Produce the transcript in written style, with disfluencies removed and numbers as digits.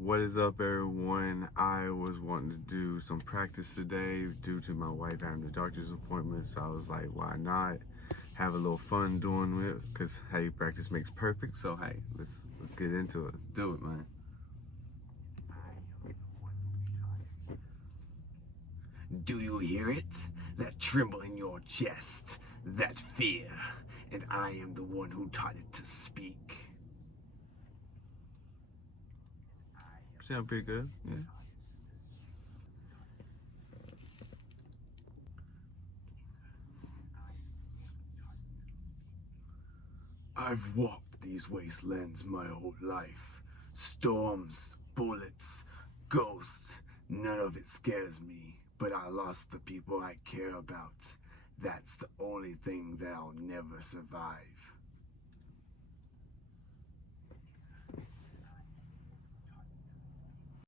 What is up, everyone? I was wanting to do some practice today due to my wife having a doctor's appointment, so I was like, why not have a little fun doing it? Because hey, practice makes perfect. So hey, let's get into it. Let's do it, man. Do you hear it? That tremble in your chest, that fear, and I am the one who taught it to speak. Sound pretty good. Yeah. I've walked these wastelands my whole life. Storms, bullets, ghosts, none of it scares me. But I lost the people I care about. That's the only thing that I'll never survive.